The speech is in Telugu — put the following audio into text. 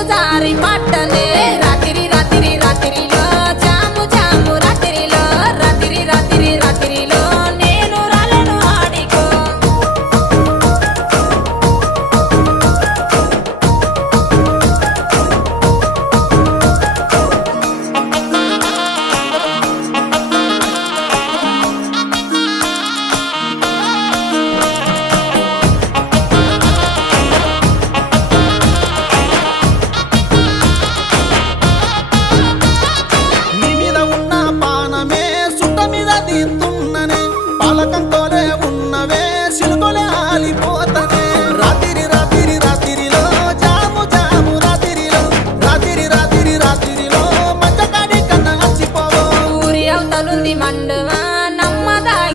నీరు జారి పట్టనే రాత్రి రాత్రి రాత్రిలో జాము జాము రాత్రిలో రాత్రి రాత్రి రాత్రిలో నేను రాలను ఆడికో నీ మీద ఉన్న పానమే సుట్ట మీద తీస్తున్ననే పాలకంతోనే ఉన్నవే